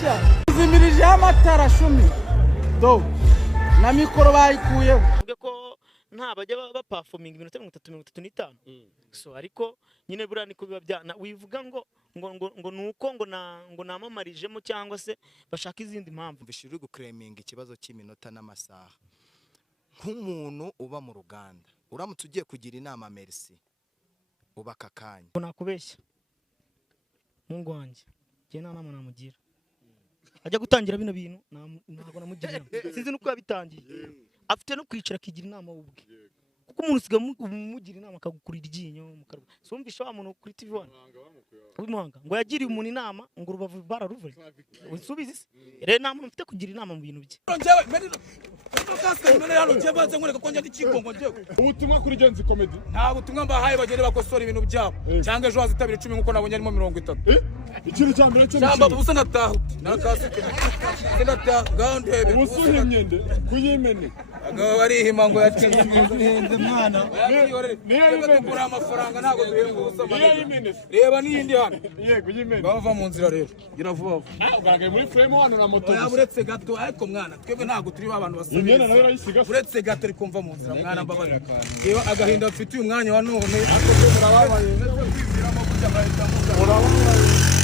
sha zimirije amatara shumi do na mikoro bayikuyeho ko nta bajya baperforming iminota 35 so ariko nyine bura niko biba byana wivuga ngo nuko ngo namamarijemo cyangwa se bashaka izindi mpamvu bishiri guclaiming ikibazo cy'iminota n'amasaha nk'umuntu uba mu ruganda uramutse ugiye kugira inama merci ubaka kanya nakubeshya mungu wanje je nta nama namugira ajya gutangira bino bintu ntabwo namugira sinzi nuko yabitangiye afite no kwicara kigira inama ubwe kuko umuntu usiga umugira inama akagukurira iryinyo mukarwa sumvisha wa muntu kuri TV1 ubimuhanga ngo yagiriye umuntu inama ngo rubavu bararuvuye usubize rero nta muntu mfite kugira inama mu bintu bye ubutumwa kuri Genzi Comedy nta butumwa mbahaye bagende bakosora ibintu byabo cyangwa ejo hazitabira 10 nkuko nabonye arimo 30 ikintu cya mbere cyo cyamba busa nataho nakasike ndata gandebe ubusuhimyende kuyimene agabo barihima ngo yatenye henze mwana niyo kugura amafaranga ntago duhenguza reba niyindi hano yego yimene bava mu nzira rero gira vuba ugaragaye muri frame hano na moto yaburetse gato ariko mwana twebwe ntago turi abantu imyenda nayo irayisiga uretse gato ari kumva mu nzira mwana mbabarira yewe agahinda mfite uyu mwanya wa none ako murababaye neze kwibwiramo kujya bahita muza